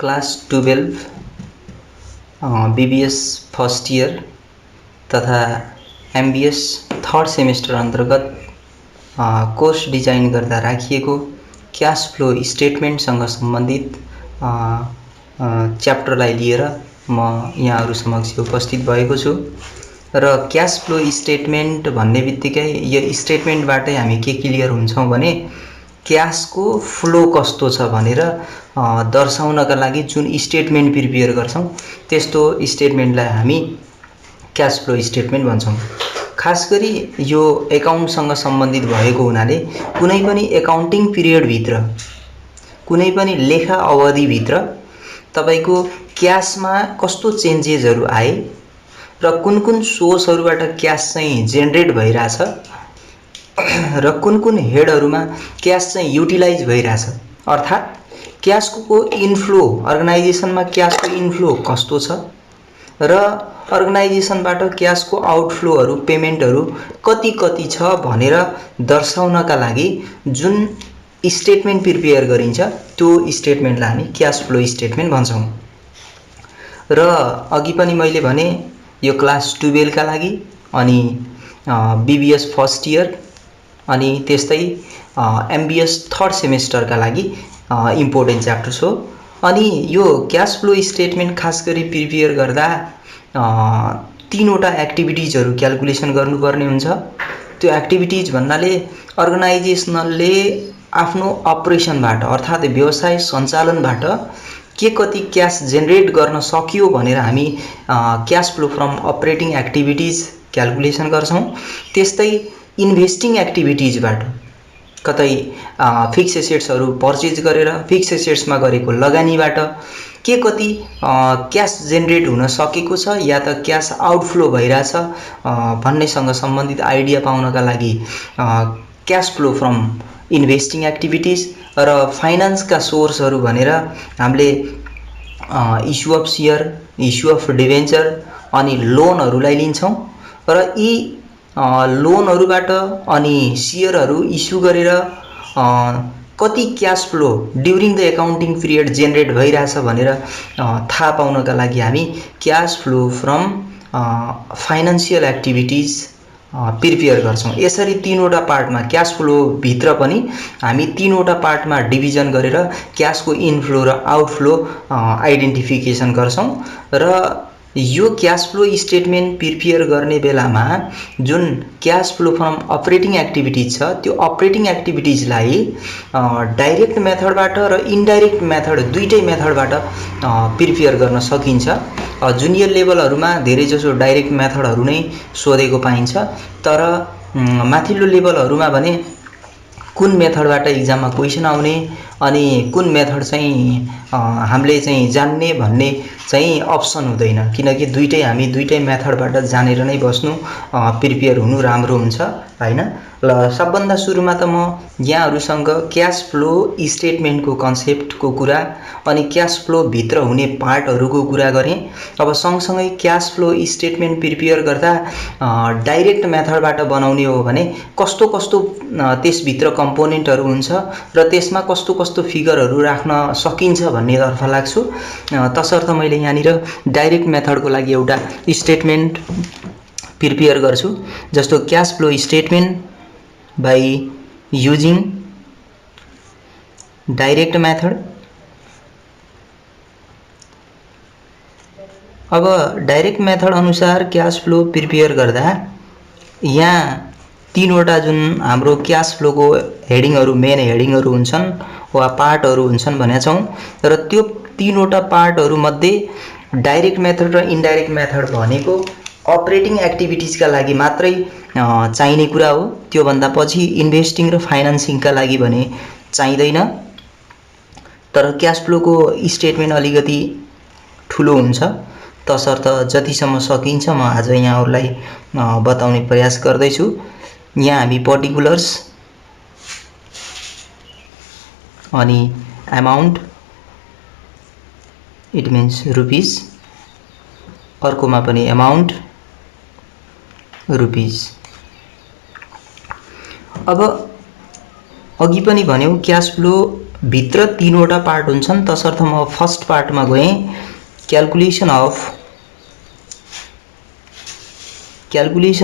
Class 12 BBS first year तथा MBS third semester अंतर्गत course design गर्दा राखिएको क्याश फ्लो स्टेटमेन्टसँग सम्बन्धित च्याप्टरलाई लिएर म यहाँहरु समक्ष उपस्थित भएको छु र क्याश फ्लो स्टेटमेन्ट भन्ने बित्तिकै यो स्टेटमेन्टबाटै हामी के क्लियर हुन्छौं भने क्याशको फ्लो कस्तो छ भनेर दर्शाउनका लागि जुन स्टेटमेन्ट प्रिपेयर गर्छौं त्यस्तो स्टेटमेन्टलाई हामी क्याश फ्लो स्टेटमेन्ट भन्छौं। खास गरी यो एकाउन्टसँग सम्बन्धित भएको हुनाले कुनै पनि एकाउन्टिङ पिरियड भित्र कुनै पनि लेखा अवधि भित्र तपाईको क्याशमा कस्तो चेन्जेसहरु आए र कुन कुन सोर्सहरुबाट क्याश चाहिँ जेनेरेट भइराछ र कुन कुन हेडहरुमा क्याश चाहिँ युटिलाइज भइराछ अर्थात क्याशको इनफ्लो अर्गनाइजेसनमा क्याशको इनफ्लो कस्तो छ र अर्गनाइजेसनबाट क्याशको आउटफ्लोहरु पेमेन्टहरु कति कति छ भनेर दर्शाउनका लागि जुन स्टेटमेन्ट प्रिपेयर गरिन्छ त्यो स्टेटमेन्टलाई हामी क्याश फ्लो स्टेटमेन्ट भन्छौं। र अघि पनि मैले भने यो क्लास 12 का लागि अनि बीबीएस फर्स्ट इयर अनि त्यस्तै एमबीएस थर्ड सेमेस्टर का लागि इम्पोर्टेन्ट च्याप्टर्स हो। अनि यो क्याश फ्लो स्टेटमेन्ट खास गरी प्रिपेयर गर्दा तीनवटा एक्टिभिटीजहरु क्याल्कुलेसन गर्नुपर्ने हुन्छ। त्यो एक्टिभिटीज भन्नाले अर्गनाइजेसनले आफ्नो अपरेसनबाट अर्थात व्यवसाय सञ्चालनबाट के कति क्याश जेनेरेट गर्न सकियो भनेर हामी cash flow from operating activities calculation गर्छौं। त्यस्तै इन्भेस्टिङ एक्टिभिटीजबाट कतै फिक्स एसेट्सहरु पर्चेज गरेर फिक्स एसेट्समा गरेको लगानीबाट के कति क्याश जेनेरेट हुन सकेको छ या त क्याश आउटफ्लो भइराछ भन्नेसँग सम्बन्धित आइडिया पाउनका लागि cash flow from investing activities र फाइनान्सका सोर्सहरु भनेर हामीले issue of share, issue of debenture अनि लोनहरुलाई लिन्छौं र यी लोनहरुबाट अनि शेयरहरु इस्यु गरेर कति cash flow during the accounting period generate भइराछ भनेर थाहा पाउनका लागि हामी cash flow from financial activities prepare गर्छौं। यसरी तीनवटा पार्टमा क्याश फ्लो भित्र पनि हामी तीनवटा पार्टमा डिभिजन गरेर क्याशको इनफ्लो र आउटफ्लो आइडेन्टिफिकेसन गर्छौं र यो क्याश फ्लो स्टेटमेन्ट प्रिपेयर गर्ने बेलामा जुन cash flow from operating activities छ त्यो अपरेटिङ एक्टिभिटीजलाई डाइरेक्ट मेथडबाट र इन्डाइरेक्ट मेथड दुईटै मेथडबाट प्रिपेयर गर्न सकिन्छ। जुनियर लेभलहरुमा धेरै जसो डाइरेक्ट मेथडहरु नै सोधेको पाइन्छ तर माथिल्लो लेभलहरुमा भने कुन मेथडबाट एक्जाममा क्वेशन आउने अनि कुन मेथड चाहिँ हामीले चाहिँ जान्ने भन्ने चाहिँ अप्सन हुँदैन किनकि हामी दुईटै मेथडबाट जानेर नै बस्नु प्रिपेयर हुनु राम्रो हुन्छ हैन। ल सबभन्दा सुरुमा त म यहाँहरुसँग क्याश फ्लो स्टेटमेन्टको कन्सेप्टको कुरा अनि क्याश फ्लो भित्र हुने पार्टहरुको कुरा गरे। अब सँगसँगै क्याश फ्लो स्टेटमेन्ट प्रिपेयर गर्दा डाइरेक्ट मेथडबाट बनाउने हो भने कस्तो कस्तो त्यस भित्र कम्पोनेन्टहरु हुन्छ र त्यसमा कस्तो कस्तो फिगरहरु राख्न सकिन्छ भन्नेतर्फ लाग्छु। तसर्थ मैले यहाँनिर डाइरेक्ट मेथडको लागि एउटा स्टेटमेन्ट प्रिपेयर गर्छु जस्तो cash flow statement by using direct method। अब डाइरेक्ट मेथड अनुसार क्याश फ्लो प्रिपेयर गर्दा यहाँ तीनवटा जुन हाम्रो क्याश फ्लोको हेडिङहरु मेन हेडिङहरु हुन्छन् वा पार्टहरु हुन्छन् भनेका छौं र त्यो तीनवटा पार्टहरु मध्ये डाइरेक्ट मेथड र इन्डाइरेक्ट मेथड भनेको अपरेटिङ एक्टिभिटीज का लागि मात्रै चाहिने कुरा हो। त्यो भन्दा पछि इन्भेस्टिङ र फाइनान्सिङ का लागि भने चाहिदैन। तर क्याश फ्लोको स्टेटमेन्ट अलिकति ठूलो हुन्छ तसर्थ जतिसम्म सकिन्छ म आज यहाँहरुलाई बताउने प्रयास गर्दै छु। यहाँ हामी पर्टिकुलर्स अनि अमाउन्ट इट मिन्स रुपीज अर्कोमा पनि अमाउन्ट रुपीज। अब अघि पनि भन्यौ क्याश फ्लो भित्र तीनवटा पार्ट हुन्छन्, तसर्थ म फर्स्ट पार्टमा गएँ। Calculation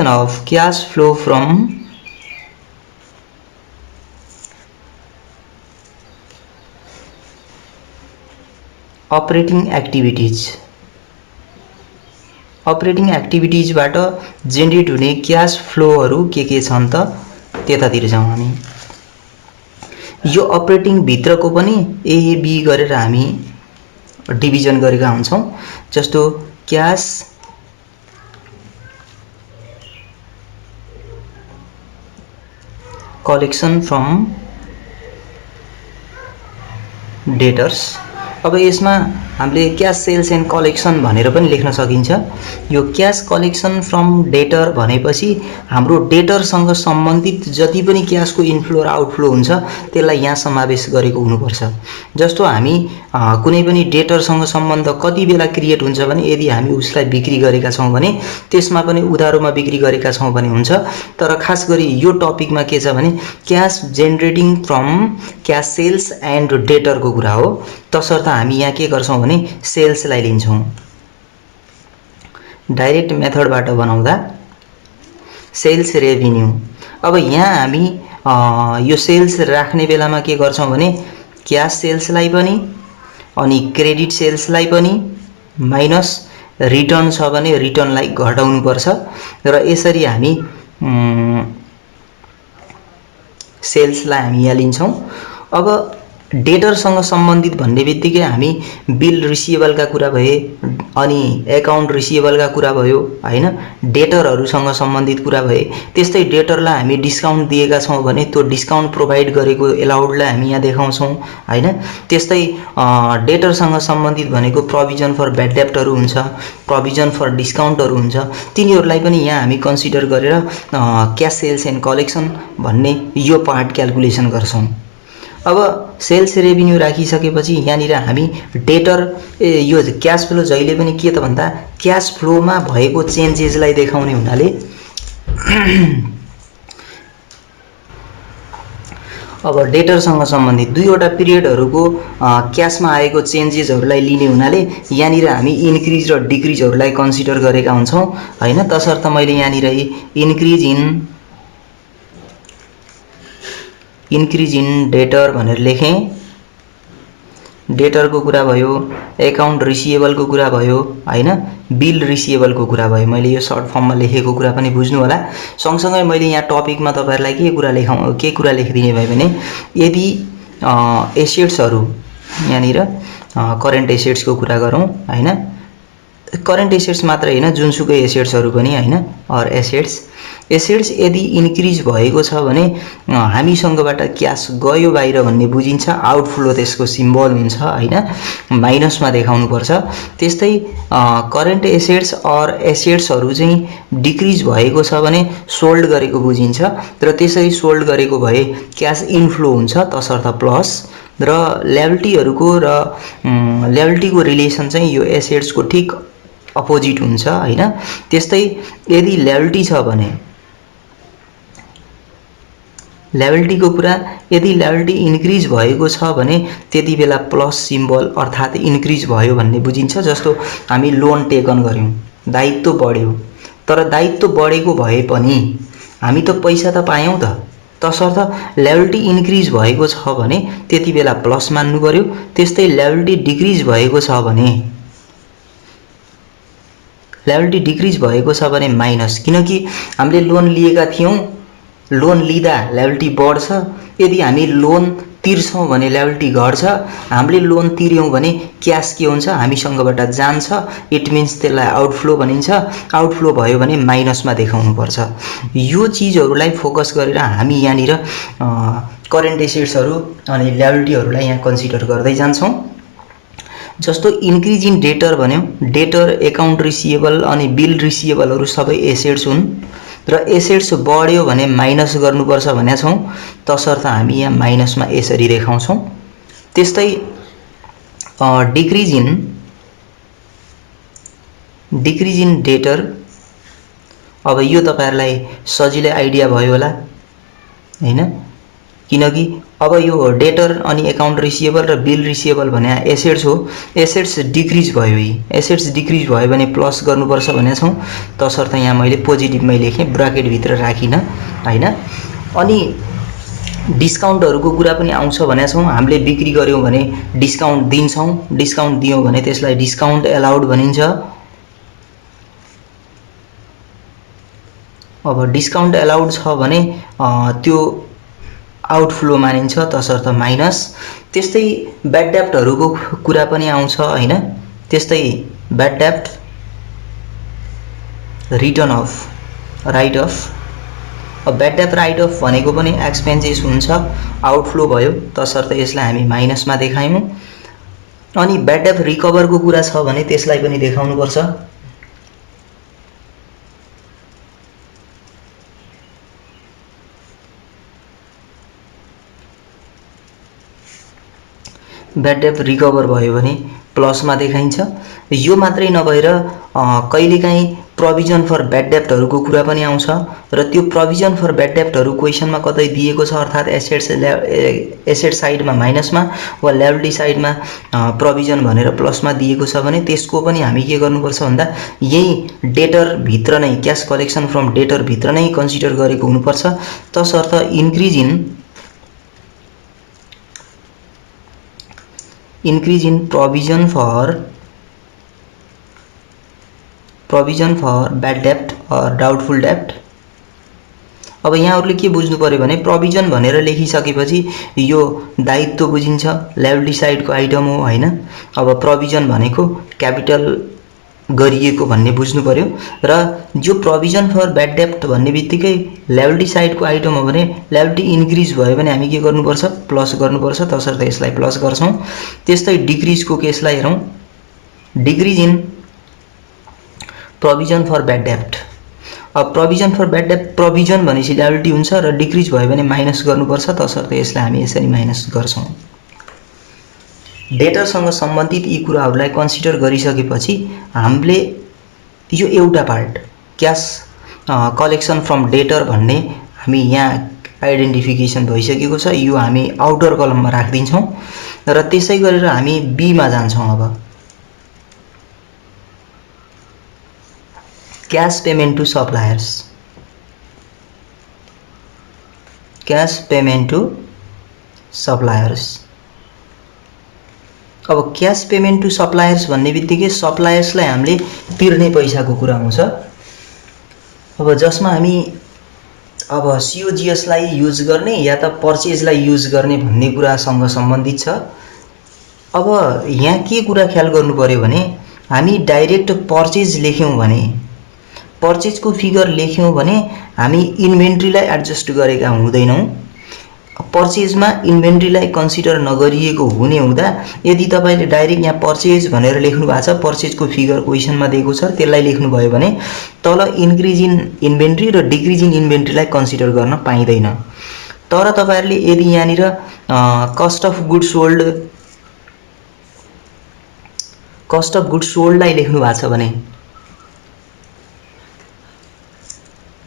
of cash flow from operating एक्टिभिटिजबाट जेनेरेट हुने क्याश फ्लोहरू के छन् त त्यतातिर जाउँ हामी। यो अपरेटिङ भित्रको पनि ए बी गरेर हामी डिभिजन गरेका हुन्छौँ। जस्तो क्याश कलेक्सन फ्रम डेटर्स। अब यसमा हामीले क्याश सेल्स एन्ड कलेक्सन भनेर पनि लेख्न सकिन्छ। यो क्याश कलेक्सन फ्रम डेटर भनेपछि हाम्रो डेटरसँग सम्बन्धित जति पनि क्याशको इनफ्लो र आउटफ्लो हुन्छ त्यसलाई यहाँ समावेश गरेको हुनुपर्छ। जस्तो हामी कुनै पनि डेटरसँग सम्बन्ध कति बेला क्रिएट हुन्छ भने यदि हामी उसलाई बिक्री गरेका छौँ भने त्यसमा पनि उधारोमा बिक्री गरेका छौँ भने हुन्छ। तर खास गरी यो टपिकमा के छ भने cash generating from cash sales and डेटरको कुरा हो। तसर्थ हामी यहाँ के गर्छौँ भने सेल्सलाई लिन्छौँ। डाइरेक्ट मेथडबाट बनाउँदा सेल्स रेभिन्यू। अब यहाँ हामी यो सेल्स राख्ने बेलामा के गर्छौँ भने क्याश सेल्सलाई पनि अनि क्रेडिट सेल्सलाई पनि माइनस रिटर्न छ भने रिटर्नलाई घटाउनुपर्छ र यसरी हामी सेल्सलाई हामी यहाँ लिन्छौँ। अब डेटरसँग सम्बन्धित भन्ने बित्तिकै हामी बिल रिसिएबलका कुरा भए अनि एकाउन्ट रिसिएबलका कुरा भयो हैन, डेटरहरूसँग सम्बन्धित कुरा भए। त्यस्तै डेटरलाई हामी डिस्काउन्ट दिएका छौँ भने त्यो डिस्काउन्ट प्रोभाइड गरेको एलाउडलाई हामी यहाँ देखाउँछौँ हैन। त्यस्तै डेटरसँग सम्बन्धित भनेको प्रोभिजन फर ब्याड डेप्टहरू हुन्छ, प्रोभिजन फर डिस्काउन्टहरू हुन्छ। तिनीहरूलाई पनि यहाँ हामी कन्सिडर गरेर क्याश सेल्स एन्ड कलेक्सन भन्ने यो पार्ट क्याल्कुलेसन गर्छौँ। अब सेल्स रेभिन्यू राखिसकेपछि यहाँनिर हामी डेटर यो क्याश फ्लो जहिले पनि के त भन्दा क्याश फ्लोमा भएको चेन्जेसलाई देखाउने हुनाले अब डेटरसँग सम्बन्धित दुईवटा पिरियडहरूको क्याशमा आएको चेन्जेसहरूलाई लिने हुनाले यहाँनिर हामी इन्क्रिज र डिक्रिजहरूलाई कन्सिडर गरेका हुन्छौँ हैन। तसर्थ मैले यहाँनिर इन्क्रिज इन डेटर भनेर लेखेँ। डेटरको कुरा भयो, एकाउन्ट रिसिएबलको कुरा भयो हैन, बिल रिसिएबलको कुरा भयो। मैले यो सर्ट फर्ममा लेखेको कुरा पनि बुझ्नु होला। सँगसँगै मैले यहाँ टपिकमा तपाईहरुलाई के कुरा लेखिदिने भयो भने यदि एसेट्सहरू यहाँनिर करेन्ट एसेट्सको कुरा गरौँ हैन, करेन्ट एसेट्स मात्र हैन जुनसुकै एसेट्सहरू पनि हैन, अर एसेट्स यदि इन्क्रिज भएको छ भने हामीसँगबाट क्याश गयो बाहिर भन्ने बुझिन्छ, आउटफ्लो त्यसको सिम्बल हुन्छ हैन, माइनसमा देखाउनु पर्छ। त्यस्तै करेन्ट एसेट्स अर एसेट्सहरू चाहिँ डिक्रिज भएको छ भने सोल्ड गरेको बुझिन्छ र त्यसरी सोल्ड गरेको भए क्याश इन्फ्लो हुन्छ, तसर्थ प्लस। र ल्याबिलिटीको रिलेसन चाहिँ यो एसेट्सको ठिक अपोजिट हुन्छ हैन। त्यस्तै यदि ल्याबिलिटी छ भने ल्याबिलिटीको कुरा, यदि ल्याबिलिटी इन्क्रिज भएको छ भने त्यति बेला प्लस सिम्बल अर्थात् इन्क्रिज भयो भन्ने बुझिन्छ। जस्तो हामी लोन टेकन गर्यौं, दायित्व बढ्यो, तर दायित्व बढेको भए पनि हामी त पैसा त पायौं त, तसर्थ ल्याबिलिटी इन्क्रिज भएको छ भने त्यति बेला प्लस मान्नु पर्यो। त्यस्तै ल्याबिलिटी डिक्रिज भएको छ भने माइनस, किनकि हामीले लोन लिएका थियौं, लोन लिँदा ल्याबिलिटी बढ्छ। यदि हामी लोन तिर्छौं भने ल्याबिलिटी घट्छ, हामीले लोन तिर्यौं भने क्याश के हुन्छ हामीसँगबाट जान्छ, इट मिन्स त्यसलाई आउटफ्लो भनिन्छ। आउटफ्लो भयो भने माइनसमा देखाउनु पर्छ। यो चीजहरूलाई फोकस गरेर हामी यहाँनिर करेन्ट एसेट्सहरू अनि ल्याबिलिटीहरूलाई यहाँ कन्सिडर गर्दै जान्छौं। जस्तो इन्क्रिज इन डेटर भन्यो, डेटर, एकाउन्ट रिसिएबल अनि बिल रिसिएबलहरू सबै एसेट्स हुन् र एसेट्स बढ्यो भने माइनस गर्नुपर्छ भनेका छौं, तसर्थ हामी यहाँ माइनसमा यसरी देखाउँछौं। त्यस्तै डिक्रिज इन डेटर, अब यो तपाईहरुलाई सजिलै आइडिया भयो होला हैन, किनकि अब यो डेटर अनि एकाउन्ट रिसिभेबल र बिल रिसिभेबल भने एसेट्स हो। एसेट्स डिक्रिज भयो, एसेट्स डिक्रिज भयो भने प्लस गर्नुपर्छ भनेको छौँ, तसर्थ यहाँ मैले पोजिटिभमै लेखेँ, ब्राकेटभित्र राखिनँ होइन। अनि डिस्काउन्टहरूको कुरा पनि आउँछ भनेको छौँ। हामीले बिक्री गऱ्यौँ भने डिस्काउन्ट दिन्छौँ, डिस्काउन्ट दियौँ भने त्यसलाई डिस्काउन्ट एलाउड भनिन्छ। अब डिस्काउन्ट एलाउड छ भने त्यो आउटफ्लो मानिन्छ, तसर्थ माइनस। त्यस्तै ब्याड डेप्टहरूको कुरा पनि आउँछ होइन। त्यस्तै ब्याड डेप्ट, रिटर्न अफ, राइट अफ। अब ब्याड डेप्ट राइट अफ भनेको पनि एक्सपेन्सेस हुन्छ, आउटफ्लो भयो, तसर्थ यसलाई हामी माइनसमा देखायौँ। अनि ब्याड डेप्ट रिकभरको कुरा छ भने त्यसलाई पनि देखाउनुपर्छ। ब्याड डेप्ट रिकभर भयो भने प्लसमा देखाइन्छ। यो मात्रै नभएर कहिलेकाहीँ प्रोभिजन फर ब्याड डेप्टहरूको कुरा पनि आउँछ र त्यो प्रोभिजन फर ब्याड डेप्टहरू क्वेसनमा कतै दिएको छ, अर्थात् एसेट साइडमा माइनसमा वा ल्याबिलिटी साइडमा प्रोभिजन भनेर प्लसमा दिएको छ भने त्यसको पनि हामी के गर्नुपर्छ भन्दा यही डेटरभित्र नै, क्यास कलेक्सन फ्रम डेटरभित्र नै कन्सिडर गरेको हुनुपर्छ। तसर्थ increase in provision for bad debt or doubtful debt। अब यहाँहरूले के बुझ्नु पर्यो भने प्रोभिजन भनेर लेखिसकेपछि यो दायित्व बुझिन्छ, ल्याबिलिटी साइडको आइटम हो होइन। अब प्रोभिजन भनेको क्यापिटल गरिएको भन्ने बुझ्नु पर्यो र जो प्रोभिजन फर ब्याड डेप्ट भन्ने बित्तिकै ल्याबिलिटी साइडको आइटम हो भने ल्याबिलिटी इन्क्रिज भयो भने हामी के गर्नुपर्छ, प्लस गर्नुपर्छ, तसर्थ यसलाई प्लस गर्छौँ। त्यस्तै डिक्रिजको केसलाई हेरौँ, decrease in provision for bad डेप्ट। अब प्रोभिजन फर ब्याड डेप्ट, प्रोभिजन भनेपछि ल्याबिलिटी हुन्छ र डिक्रिज भयो भने माइनस गर्नुपर्छ, तसर्थ यसलाई हामी यसरी माइनस गर्छौँ। डेटरसँग सम्बन्धित यी कुराहरूलाई कन्सिडर गरिसकेपछि हामीले यो एउटा part cash collection from debtor भन्ने हामी यहाँ आइडेन्टिफिकेसन भइसकेको छ। यो हामी आउटर कलममा राखिदिन्छौँ र त्यसै गरेर हामी बीमा जान्छौँ। अब cash payment to suppliers, cash payment to suppliers. अब क्यास पेमेन्ट टु सप्लायर्स भन्ने बित्तिकै सप्लायर्सलाई हामीले तिर्ने पैसाको कुरा आउँछ। अब जसमा हामी अब सिओजिएसलाई युज गर्ने या त पर्चेजलाई युज गर्ने भन्ने कुरासँग सम्बन्धित छ। अब यहाँ के कुरा ख्याल गर्नु पर्यो भने हामी डाइरेक्ट पर्चेज लेख्यौँ भने, पर्चेजको फिगर लेख्यौँ भने हामी इन्भेन्ट्रीलाई एडजस्ट गरेका हुँदैनौँ। पर्चेजमा इन्भेन्ट्रीलाई कन्सिडर नगरिएको हुने हुँदा यदि तपाईँले डाइरेक्ट यहाँ पर्चेज भनेर लेख्नु भएको छ, पर्चेजको फिगर क्वेसनमा दिएको छ, त्यसलाई लेख्नुभयो भने तल इन्क्रिज इन इन्भेन्ट्री र डिक्रिज इन इन्भेन्ट्रीलाई कन्सिडर गर्न पाइँदैन। तर तपाईँहरूले यदि यहाँनिर कस्ट अफ गुड्स सोल्डलाई लेख्नु भएको छ भने,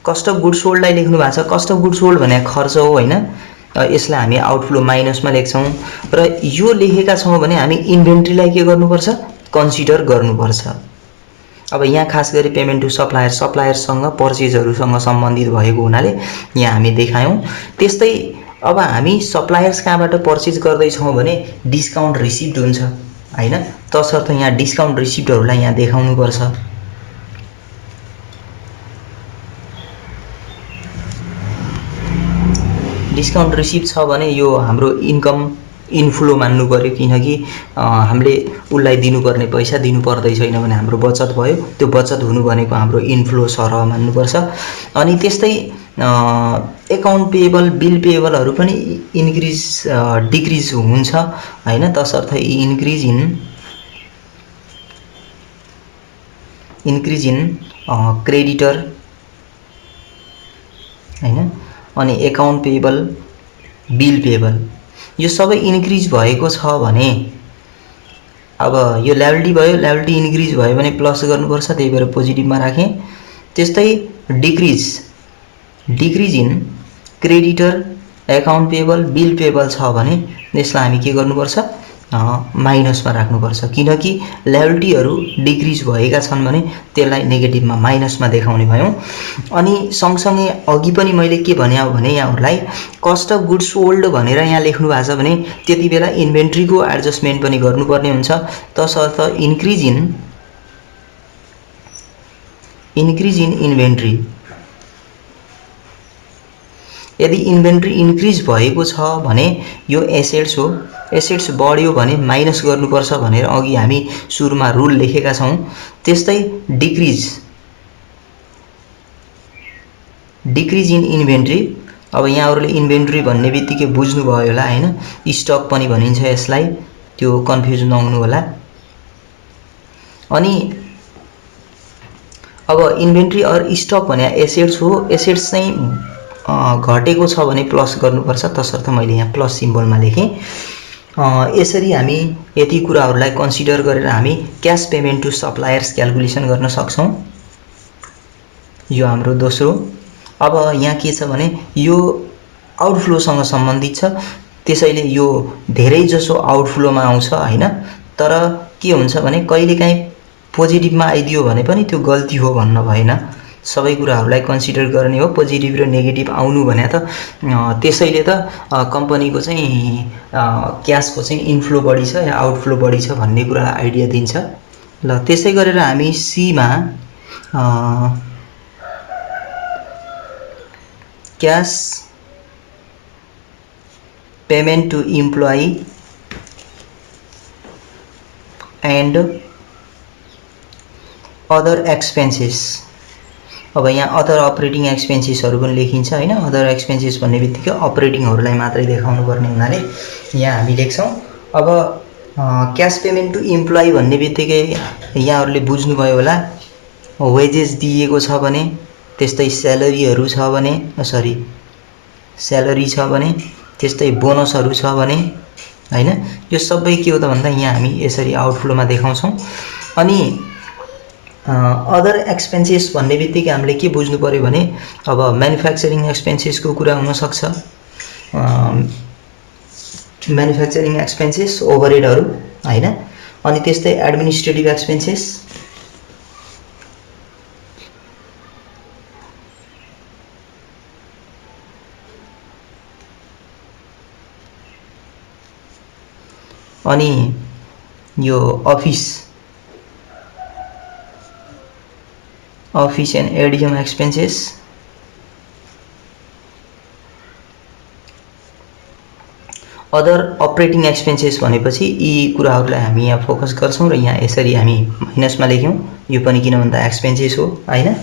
कस्ट अफ गुड्स सोल्डलाई लेख्नु भएको छ, कस्ट अफ गुड्स सोल्ड भने खर्च हो होइन, यसलाई हामी आउटफ्लो माइनसमा लेख्छौँ र यो लेखेका छौँ भने हामी इन्भेन्ट्रीलाई के गर्नुपर्छ, कन्सिडर गर्नुपर्छ। अब यहाँ खास गरी पेमेन्ट टु सप्लायर, सप्लायरसँग पर्चेजहरूसँग सम्बन्धित भएको हुनाले यहाँ हामी देखायौँ। त्यस्तै अब हामी सप्लायर्स कहाँबाट पर्चेज गर्दैछौँ भने डिस्काउन्ट रिसिभ्ड हुन्छ होइन, तसर्थ यहाँ डिस्काउन्ट रिसिभ्डहरूलाई यहाँ देखाउनुपर्छ। डिस्काउन्ट रिसिभ छ भने यो हाम्रो इन्कम इन्फ्लो मान्नु पर्यो, किनकि हामीले उसलाई दिनुपर्ने पैसा दिनु पर्दै छैन भने हाम्रो बचत भयो, त्यो बचत हुनु भनेको हाम्रो इन्फ्लो सरह मान्नुपर्छ। अनि त्यस्तै एकाउन्ट पेएबल, बिल पेएबलहरू पनि डिक्रिज हुन्छ होइन, तसर्थ इन्क्रिज इन क्रेडिटर होइन, अनि एकाउन्ट पेएबल, बिल पेएबल यो सबै इन्क्रिज भएको छ भने अब यो ल्याबिलिटी भयो, ल्याबिलिटी इन्क्रिज भयो भने प्लस गर्नुपर्छ, त्यही भएर पोजिटिभमा राखेँ। त्यस्तै decrease in creditor account payable bill payable छ भने यसलाई हामी के गर्नुपर्छ माइनसमा राख्नुपर्छ, किनकि लायबिलिटीहरू डिक्रिज भएका छन् भने त्यसलाई नेगेटिभमा माइनसमा देखाउने भयौँ। अनि सँगसँगै अघि पनि मैले के भने भने यहाँहरूलाई कस्ट अफ गुड्स सोल्ड भनेर यहाँ लेख्नु भएको छ भने त्यति बेला इन्भेन्ट्रीको एडजस्टमेन्ट पनि गर्नुपर्ने हुन्छ। तसर्थ इन्क्रिज इन इन्भेन्ट्री, यदि इन्भेन्ट्री इन्क्रिज भएको छ भने यो एसेट्स हो, एसेट्स बढ्यो भने माइनस गर्नुपर्छ भनेर अघि हामी सुरुमा रुल लेखेका छौँ। त्यस्तै डिक्रिज इन इन्भेन्ट्री, अब यहाँहरूले इन्भेन्ट्री भन्ने बित्तिकै बुझ्नुभयो होला हैन, स्टक पनि भनिन्छ यसलाई, त्यो कन्फ्युज नहुनु होला। अनि अब इन्भेन्ट्री अर स्टक भने एसेट्स हो, एसेट्स चाहिँ घटेको छ भने प्लस गर्नुपर्छ, तसर्थ मैले यहाँ प्लस सिम्बलमा लेखेँ। यसरी हामी यति कुराहरूलाई कन्सिडर गरेर हामी cash payment to suppliers calculation गर्न सक्छौँ। यो हाम्रो दोस्रो। अब यहाँ के छ भने यो आउटफ्लोसँग सम्बन्धित छ, त्यसैले यो धेरै जसो आउटफ्लोमा आउँछ हैन, तर के हुन्छ भने कहिलेकाहीँ पोजिटिभमा आइदियो भने पनि त्यो गल्ती हो भन्न भएन, सबै कुराहरूलाई कन्सिडर गर्ने हो। पोजिटिभ र नेगेटिभ आउनु भने त त्यसैले त कम्पनीको चाहिँ क्यासको चाहिँ इन्फ्लो बढी छ या आउटफ्लो बढी छ भन्ने कुरा आइडिया दिन्छ। ल त्यसै गरेर हामी सीमा cash payment to employee and other expenses, अब यहाँ अदर अपरेटिङ एक्सपेन्सेसहरू पनि लेखिन्छ हैन। अदर एक्सपेन्सेस भन्ने बित्तिकै अपरेटिङहरूलाई मात्रै देखाउनु पर्ने हुनाले यहाँ हामी लेख्छौँ। अब क्यास पेमेन्ट टु इम्प्लोइ भन्ने बित्तिकै यहाँहरूले बुझ्नुभयो होला, वेजेस दिएको छ भने, त्यस्तै स्यालेरीहरू छ भने, स्यालेरी छ भने, त्यस्तै बोनसहरू छ भने हैन, यो सबै के हो त भन्दा यहाँ हामी यसरी आउटफ्लोमा देखाउँछौँ। अनि अदर एक्सपेन्सेस भन्ने बित्तिकै हामीले के बुझ्नु पर्यो भने अब म्यानुफ्याक्चरिङ एक्सपेन्सेसको कुरा हुनसक्छ, म्यानुफ्याक्चरिङ एक्सपेन्सेस ओभरहेडहरू हैन, अनि त्यस्तै एडमिनिस्ट्रेटिभ एक्सपेन्सेस, अनि यो office and ADM expenses, other operating expenses भनेपछि यी कुराहरूलाई हामी यहाँ फोकस गर्छौँ र यहाँ यसरी हामी माइनसमा लेख्यौँ। यो पनि किन भन्दा एक्सपेन्सेस हो हैन।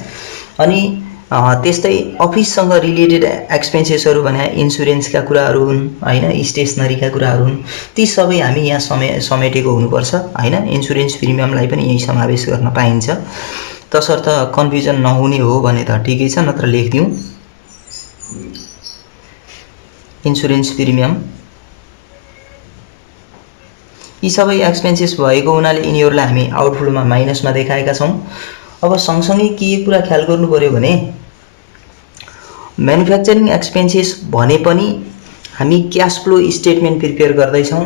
अनि त्यस्तै अफिससँग रिलेटेड एक्सपेन्सेसहरू भने इन्सुरेन्सका कुराहरू हुन् हैन, स्टेसनरीका कुराहरू हुन्, ती सबै हामी यहाँ समेटेको हुनुपर्छ हैन। इन्सुरेन्स प्रिमियमलाई पनि यही समावेश गर्न पाइन्छ, तसर्थ कन्फ्युजन नहुने हो भने त ठिकै छ, नत्र लेखिदिउँ इन्सुरेन्स प्रिमियम। यी सबै एक्सपेन्सेस भएको हुनाले यिनीहरूलाई हामी आउटफ्लोमा माइनसमा देखाएका छौँ। अब सँगसँगै के कुरा ख्याल गर्नु पर्यो भने म्यानुफ्याक्चरिङ एक्सपेन्सेस भने पनि हामी क्यास फ्लो स्टेटमेन्ट प्रिपेयर गर्दैछौँ,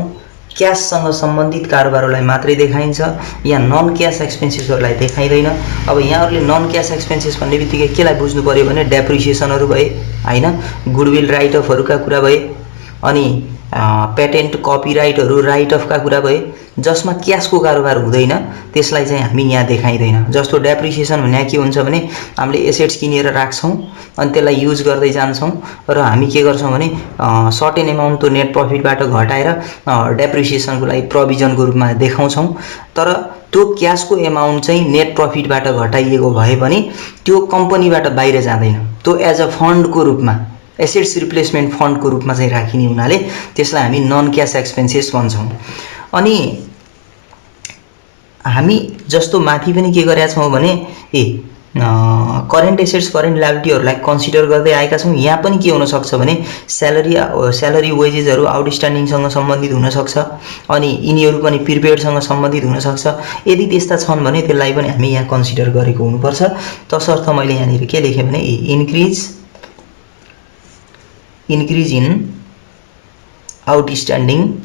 क्याससँग सम्बन्धित कारोबारहरूलाई मात्रै देखाइन्छ, यहाँ नन क्यास एक्सपेन्सेसहरूलाई देखाइँदैन। अब यहाँहरूले नन क्यास एक्सपेन्सेस भन्ने बित्तिकै केलाई बुझ्नु पर्यो भने डेप्रिसिएसनहरू भए हैन, गुडविल राइट अफहरूका कुरा भए, अनि पेटेन्ट कपिराइटहरू राइट अफका कुरा भए, जसमा क्यासको कारोबार हुँदैन त्यसलाई चाहिँ हामी यहाँ देखाइँदैन। जस्तो डेप्रिसिएसन भन्ने के हुन्छ भने हामीले एसेट्स किनेर राख्छौँ अनि त्यसलाई युज गर्दै जान्छौँ र हामी के गर्छौँ भने सर्टेन एमाउन्ट त्यो नेट प्रफिटबाट घटाएर डेप्रिसिएसनको लागि प्रोभिजनको रूपमा देखाउँछौँ, तर त्यो क्यासको एमाउन्ट चाहिँ नेट प्रफिटबाट घटाइएको भए पनि त्यो कम्पनीबाट बाहिर जाँदैन, त्यो एज अ फन्डको रूपमा एसेट्स रिप्लेसमेन्ट फन्डको रूपमा चाहिँ राखिने हुनाले त्यसलाई हामी नन क्यास एक्सपेन्सेस भन्छौँ। अनि हामी जस्तो माथि पनि के गरेका छौँ भने करेन्ट एसेट्स करेन्ट लायबिलिटीहरूलाई कन्सिडर गर्दै आएका छौँ। यहाँ पनि के हुनसक्छ भने स्यालेरी वेजेसहरू आउटस्ट्यान्डिङसँग सम्बन्धित हुनसक्छ, अनि यिनीहरू पनि प्रिपेडसँग सम्बन्धित हुनसक्छ। यदि त्यस्ता छन् भने त्यसलाई पनि हामी यहाँ कन्सिडर गरेको हुनुपर्छ। तसर्थ मैले यहाँनिर के लेखेँ भने increase increase in outstanding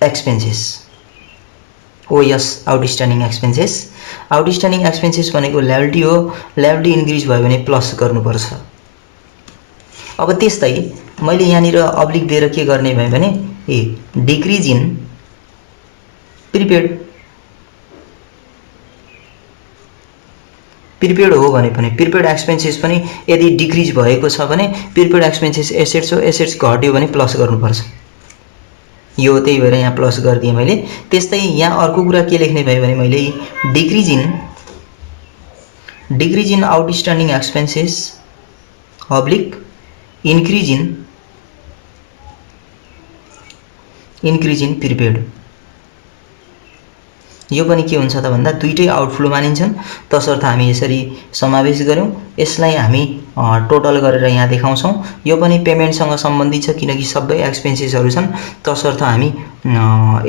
expenses. OS outstanding expenses. Outstanding expenses भनेको ल्याबिलिटी हो. ल्याबिलिटी इन्क्रिज भयो भने प्लस गर्नुपर्छ. अब त्यस्तै मैले यहाँनिर अब्लिक दिएर के गर्ने भयो भने डिक्रिज इन प्रिपेड. प्रिपेड हो भने पनि प्रिपेड एक्सपेन्सेस पनि यदि डिक्रिज भएको छ भने प्रिपेड एक्सपेन्सेस एसेट्स हो, एसेट्स घट्यो भने प्लस गर्नुपर्छ. यो त्यही भएर यहाँ प्लस गरिदिएँ मैले. त्यस्तै यहाँ अर्को कुरा के लेख्ने भयो भने मैले decrease in outstanding expenses oblique increase in prepaid. यो पनि के हुन्छ त भन्दा दुईटै आउटफ्लो मानिन्छन्, तसर्थ हामी यसरी समावेश गर्यौं. यसलाई हामी टोटल गरेर यहाँ देखाउँछौं. यो पनि पेमेन्टसँग सम्बन्धित छ किनकि सबै एक्सपेन्सेसहरु छन्, तसर्थ हामी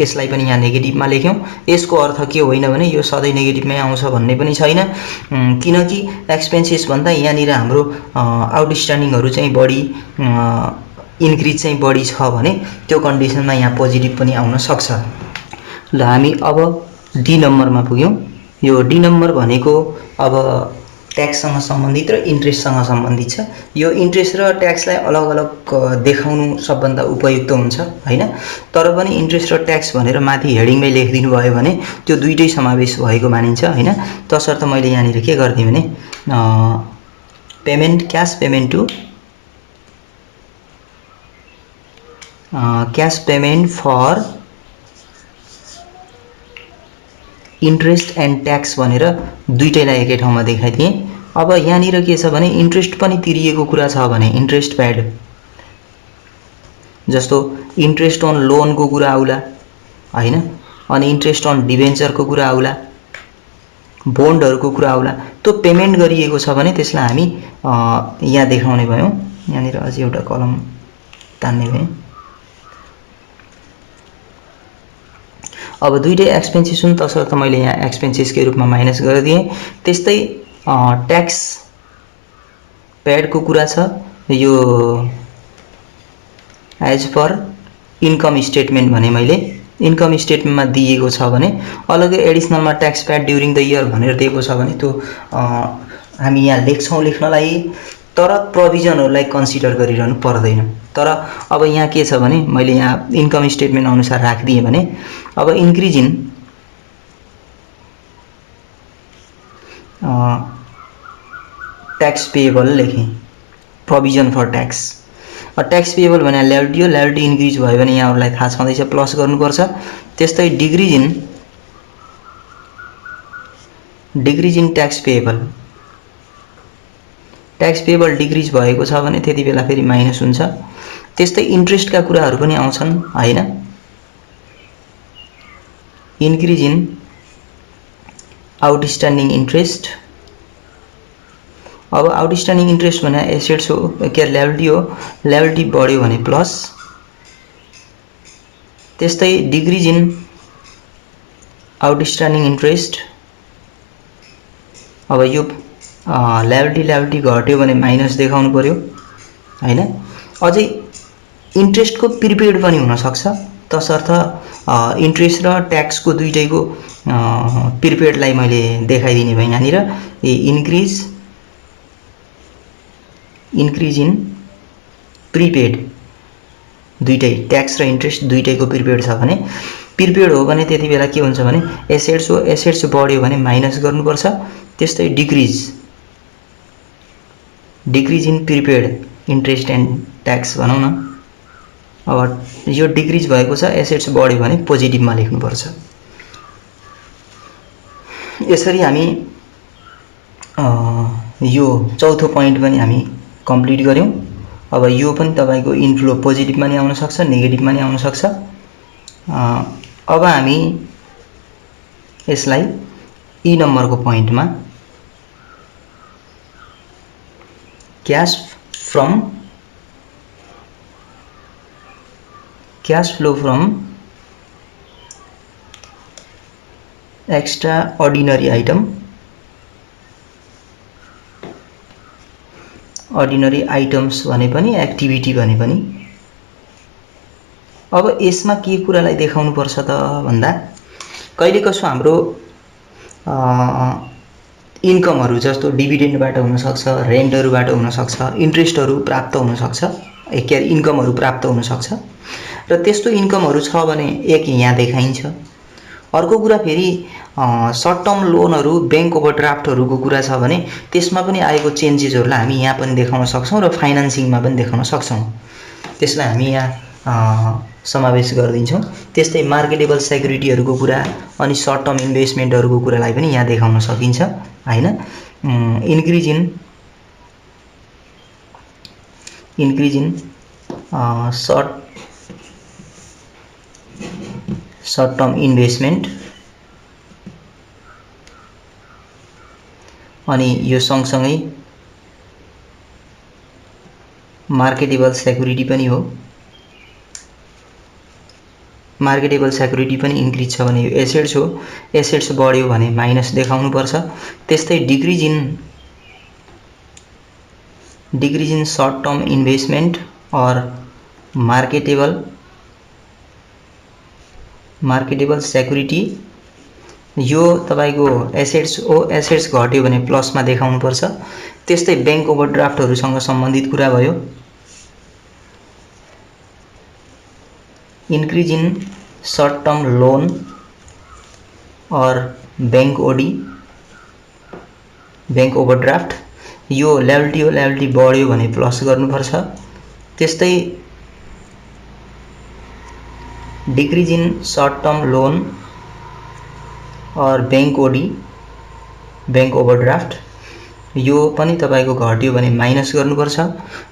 यसलाई पनि यहाँ नेगेटिभमा लेख्यौं. यसको अर्थ के होइन भने यो सधैँ नेगेटिभमै आउँछ भन्ने पनि छैन, किनकि एक्सपेन्सेस भन्दा यहाँनिर हाम्रो आउटस्ट्यान्डिङहरु चाहिँ बढी इन्क्रिज चाहिँ बढी छ भने त्यो कन्डिसनमा यहाँ पोजिटिभ पनि आउन सक्छ. ल हामी अब डी नम्बरमा पुग्यौं. यो डी नम्बर भनेको अब ट्याक्ससँग सम्बन्धित र इन्ट्रेस्टसँग सम्बन्धित छ. यो इन्ट्रेस्ट र ट्याक्सलाई अलग अलग देखाउनु सबभन्दा उपयुक्त हुन्छ हैन. तर पनि इन्ट्रेस्ट र ट्याक्स भनेर माथि हेडिङमै लेखिदिनु भयो भने त्यो दुईटै समावेश भएको मानिन्छ हैन. तसर्थ मैले यहाँनिर के गर्दिए भने payment cash payment for interest and tax भनेर दुईटैलाई एकै ठाउँमा देखाइदिए. अब यहाँनिर के छ भने इन्ट्रेस्ट पनि तिरिएको कुरा छ भने इन्ट्रेस्ट पेड, जस्तो इन्ट्रेस्ट अन लोनको कुरा आउला हैन, अनि इन्ट्रेस्ट अन डिबेन्चरको कुरा आउला, बोन्डहरुको कुरा आउला. त्यो पेमेन्ट गरिएको छ भने त्यसलाई हामी यहाँ देखाउने भयौं. यहाँनिर अझै एउटा कलम तान्ने भए. अब दुईटै एक्सपेन्सेस हुन्, तसर्थ मैले यहाँ एक्सपेन्सेसकै रूपमा माइनस गरिदिएँ. त्यस्तै ट्याक्स पेडको कुरा छ. यो एज पर इन्कम स्टेटमेन्ट भने मैले इन्कम स्टेटमेन्टमा दिएको छ भने अलग्गै एडिसनलमा tax paid during the year भनेर दिएको छ भने त्यो हामी यहाँ लेख्छौं लेख्नलाई, तर प्रोभिजनहरुलाई कन्सिडर गरिरहनु पर्दैन. तर अब यहाँ के छ भने मैले यहाँ इन्कम स्टेटमेन्ट अनुसार राखिदिएँ भने अब इन्क्रिज इन ट्याक्स पेएबल लेखेँ, provision for tax. Tax payable भने ल्याबिलिटी हो. ल्याबिलिटी इन्क्रिज भयो भने यहाँहरुलाई थाहा छँदैछ प्लस गर्नुपर्छ. त्यस्तै decrease in tax payable, tax payable decrease भएको छ भने त्यति बेला फेरि माइनस हुन्छ. त्यस्तै इन्ट्रेस्टका कुराहरु पनि आउँछन् हैन. Increase in outstanding interest. अब आउटस्ट्यान्डिङ इन्ट्रेस्ट भने एसेट्स हो के ल्याबिलिटी हो. ल्याबिलिटी बढ्यो भने प्लस. त्यस्तै डिक्रिज इन आउटस्ट्यान्डिङ इन्ट्रेस्ट. अब यो ल्याबिलिटी घट्यो भने माइनस देखाउनु पर्यो हैन. अझै इन्ट्रेस्टको प्रिपेड पनि हुन सक्छ, तसर्थ इन्ट्रेस्ट र ट्याक्सको दुईटैको प्रिपेडलाई मैले देखाइदिने भए यहाँनिर इन्क्रिज इन प्रिपेड. दुईटै ट्याक्स र इन्ट्रेस्ट दुईटैको प्रिपेड छ भने प्रिपेड हो भने त्यति बेला के हुन्छ भने एसेट्स हो. एसेट्स बढ्यो भने माइनस गर्नुपर्छ. त्यस्तै decrease in prepaid interest and tax भनौं न. अब यो डिक्रिज भएको छ, एसेट्स बढ्यो भने पोजिटिभमा लेख्नुपर्छ. यसरी हामी यो चौथो पोइन्ट पनि हामी कम्प्लिट गर्यौं. अब यो पनि तपाईको इन्फ्लो पोजिटिभमा नि आउन सक्छ, नेगेटिभमा नि आउन सक्छ. अब हामी यसलाई ई नम्बरको पोइन्टमा cash flow from extra ordinary items भने पनि एक्टिभिटी भने पनि। अब यसमा के कुरालाई देखाउनु पर्छ त भन्दा कहिले कसो हाम्रो इन्कमहरु जस्तो डिभिडेन्डबाट हुन सक्छ, रेन्टहरुबाट हुन सक्छ, इन्ट्रेस्टहरु प्राप्त हुन सक्छ, इन्कमहरु प्राप्त हुन सक्छ र त्यस्तो इन्कमहरु छ भने एक यहाँ देखाइन्छ। अर्को कुरा फेरि सर्ट टर्म लोनहरु, बैंक ओभरड्राफ्टहरुको कुरा छ भने त्यसमा पनि आएको चेन्जेसहरुलाई हामी यहाँ पनि देखाउन सक्छौं र फाइनान्सिङमा पनि देखाउन सक्छौं। त्यसलाई हामी यहाँ समावेश गर्दिन्छौं। त्यस्तै मार्केटेबल सेक्युरिटीहरुको कुरा अनि सर्ट टर्म इन्भेस्टमेन्टहरुको कुरालाई पनि यहाँ देखाउन सकिन्छ हैन। Increase in short term investment अनि यो सँगसँगै मार्केटेबल सेक्युरिटी पनि हो। मार्केटेबल सेक्युरिटी पनि इन्क्रिज छ भने यो एसेट्स हो, एसेट्स बढ्यो भने माइनस देखाउनु पर्छ। त्यस्तै decrease in short term investment और मार्केटेबल सेक्युरिटी यो तपाईको एसेट्स हो, एसेट्स घट्यो भने प्लसमा देखाउनु पर्छ। त्यस्तै बैंक ओभरड्राफ्टहरुसँग सम्बन्धित कुरा भयो। Increase in short term loan और बैंक ओभरड्राफ्ट यो ल्याबिलिटी हो, ल्याबिलिटी बढ्यो भने प्लस गर्नुपर्छ। त्यस्तै decrease in short term loan और बैंक ओभरड्राफ्ट यो पनि तपाईको घट्यो भने माइनस गर्नुपर्छ।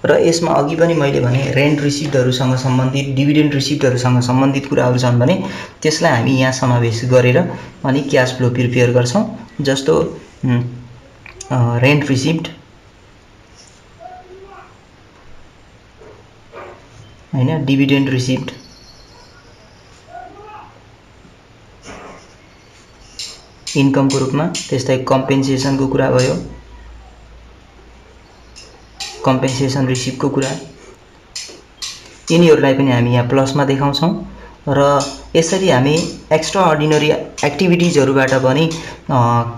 र यसमा अघि पनि मैले भने रेन्ट रिसिप्टहरुसँग सम्बन्धित, डिभिडेन्ड रिसिप्टहरुसँग सम्बन्धित कुराहरु छन् भने त्यसलाई हामी यहाँ समावेश गरेर अनि क्याश फ्लो प्रिपेयर गर्छौं। जस्तो रेन्ट रिसिप्ट हैन, डिभिडेन्ड रिसिप्ट, इन्कमको रूपमा। त्यस्तै कम्पेन्सेसनको कुरा भयो, कम्पेन्सेसन रिसिप्टको कुरा, यिनीहरुलाई पनि हामी यहाँ प्लसमा देखाउँछौं। र यसरी हामी एक्स्ट्रा अर्डिनरी एक्टिभिटिजहरुबाट पनि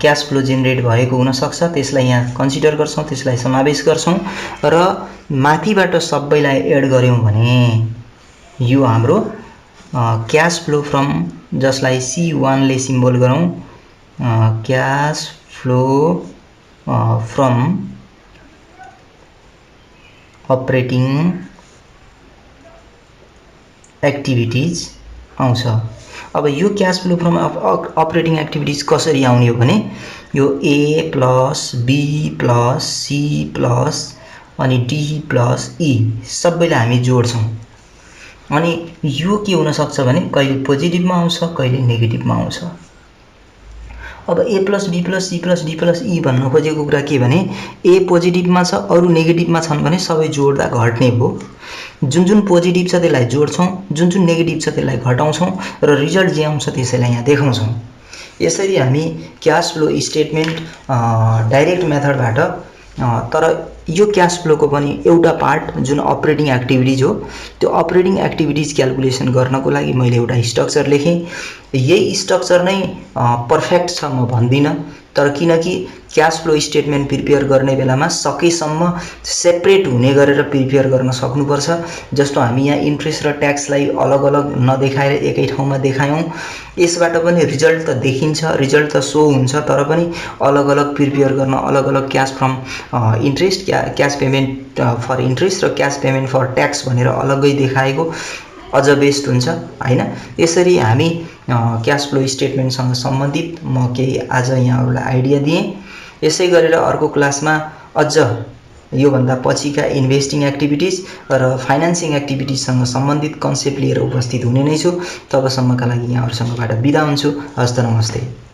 क्याश फ्लो जेनेरेट भएको हुन सक्छ, त्यसलाई यहाँ कन्सिडर गर्छौं, त्यसलाई समावेश गर्छौं। र माथिबाट सबैलाई एड गर्यौं भने यो हाम्रो क्याश फ्लो फ्रम, जसलाई C1 ले सिम्बल गरौं, cash flow from operating activities आउँछ। अब यो cash flow from operating activities कसरी आउने हो भने यो A plus B plus C plus अनि D प्लस E सबैलाई हामी जोड्छौं। अनि यो के हुन सक्छ भने कहिले पोजिटिभमा आउँछ, कहिले नेगेटिभमा आउँछ। अब A plus B plus C plus D plus E भन्न खोजेको कुरा के भने A पोजिटिभमा छ, अरु नेगेटिभमा छन् भने सबै जोड्दा घट्ने भो। जुन जुन पोजिटिभ छ त्यसलाई जोड्छौं, जुन जुन नेगेटिभ छ त्यसलाई घटाउँछौं र रिजल्ट जे आउँछ त्यसैलाई यहाँ देखाउँछौं। यसरी हामी क्याश फ्लो स्टेटमेन्ट डाइरेक्ट मेथडबाट, तर यो क्याश फ्लोको पनि एउटा पार्ट जुन अपरेटिङ एक्टिभिटिज हो, त्यो अपरेटिङ एक्टिभिटिज क्याल्कुलेसन गर्नको लागि मैले एउटा स्ट्रक्चर लेखेँ। यही स्ट्रक्चर नै पर्फेक्ट छ म भन्दिन, तर किनकि क्याश फ्लो स्टेटमेन्ट प्रिपेयर गर्ने बेलामा सकेसम्म सेपरेट हुने गरेर प्रिपेयर गर्न सक्नुपर्छ। जस्तो हामी यहाँ इन्ट्रेस्ट र ट्याक्सलाई अलग अलग नदेखाएर एकै ठाउँमा देखायौं, यसबाट पनि रिजल्ट त देखिन्छ, रिजल्ट त सो हुन्छ, तर पनि अलग अलग प्रिपेयर गर्न, अलग अलग cash from interest, cash payment for interest र क्याश पेमेन्ट फर ट्याक्स भनेर अलग्गै देखाएको अझ बेस्ट हुन्छ हैन। यसरी हामी क्याश फ्लो स्टेटमेन्टसँग सम्बन्धित म केही आज यहाँहरुलाई आइडिया दिएँ। यसै गरेर अर्को क्लासमा अझ यो भन्दा पछिका इन्भेस्टिङ एक्टिभिटिज र फाइनान्सिङ एक्टिभिटिजसँग सम्बन्धित कन्सेप्ट लिएर उपस्थित हुने नै छु। तबसम्मका लागि यहाँहरुसँगबाट बिदा हुन्छु। हस्त नमस्ते।